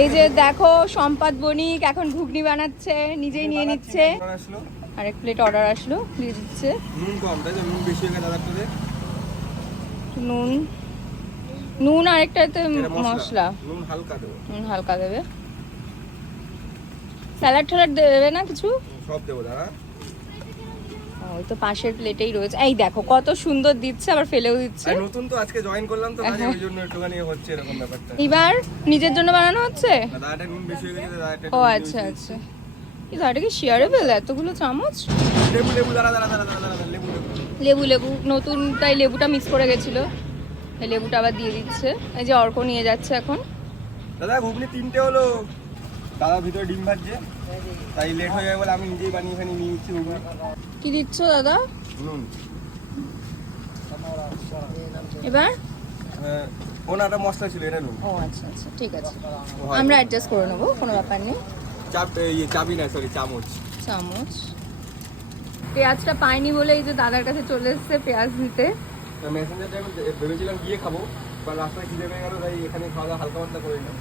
এই যে দেখো সম্পাদ বণিক এখন ঘুগনি বানাচ্ছে, নিজেই নিয়ে নিচ্ছে। আরেক প্লেট অর্ডার আসলো, দিয়ে দিচ্ছে। নুন কম, তাই তো? নুন বেশি হয়ে গেছে দাদা তোদের। নুন আরেকটাতে মশলা। নুন হালকা দেবো। নুন হালকা দেবে। স্যালাড ট্যালাড দেবে না কিছু? সব দেবো দাদা। ওই তো পাশের প্লেটেই রয়েছে। এই দেখো কত সুন্দর দিচ্ছে, আবার ফেলেও দিচ্ছে। নতুন তো আজকে জয়েন করলাম তো কাজে, ওই জন্য একটুখানি হচ্ছে এরকম ব্যাপারটা। এবার নিজের জন্য বানানো হচ্ছে। দাদাটা নুন বেশি হয়ে গেছে, দাদাটা। ও আচ্ছা আচ্ছা। এই দাদাটা কি শেয়ারেবল এতগুলো চামচ? লেবু লেবু দাঁড়া দাঁড়া দাঁড়া দাঁড়া দাঁড়া, লেবু লেবু লেবু লেবু নতুন, তাই লেবুটা মিক্স করে গেছিল, এই লেবুটা আবার দিয়ে দিচ্ছে। এই যে অর্ক নিয়ে যাচ্ছে এখন। দাদা ঘুগনি 3টে হলো। দাদা ভিতরে ডিম ভাজছে, তাই লেট হয়ে যাবে বলে আমি নিজেই বানিয়ে নিয়ে নিচ্ছি ঘুগনি। কি দিচ্ছ দাদা? নুন। এবার ওনাটা মশলা ছিল, এটা নুন। ও আচ্ছা আচ্ছা, ঠিক আছে, আমরা অ্যাডজাস্ট করে নেবো, কোনো ব্যাপার নেই। চাবি না, সরি চামচ। চামচ। পেঁয়াজটা পাইনি বলে এই যে দাদার কাছে চলে এসেছে পেঁয়াজ নিতে। মেসেঞ্জারটা আমি ভেবেছিলাম গিয়ে খাবো, বা রাস্তায় খিদে পেয়ে গেল, তাই এখানে খাওয়া দাওয়া হালকা পাতলা করে নিলাম।